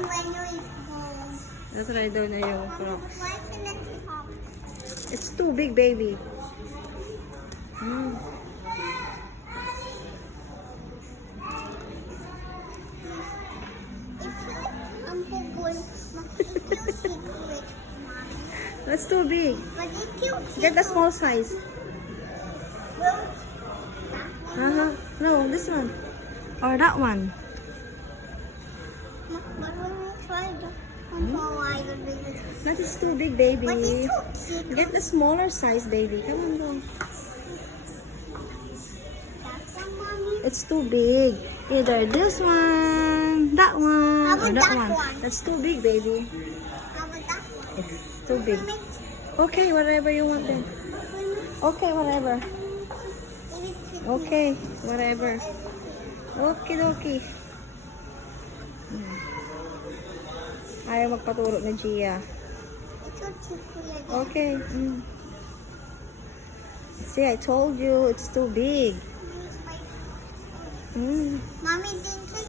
when you eat home. Natry daw na yung Crocs. Why is it top? It's too big, baby. Ang pugol. Makikita secret, Mommy. That's too big. But it's cute. Get the small size. No, this one. Or that one. But when we try the one for a while, That is too big, baby. but it's too cute. Get the smaller size, baby. Come on, go. That's a Mommy. It's too big. Either this one, that one, How or about that that one. one? That's too big, baby. How about that one? It's too big. Okay, whatever you want then. Okay, whatever. Okay, whatever. Okay, okay. Ayaw magpaturo na Gia. Okay. See, I told you, it's too big. Mommy didn't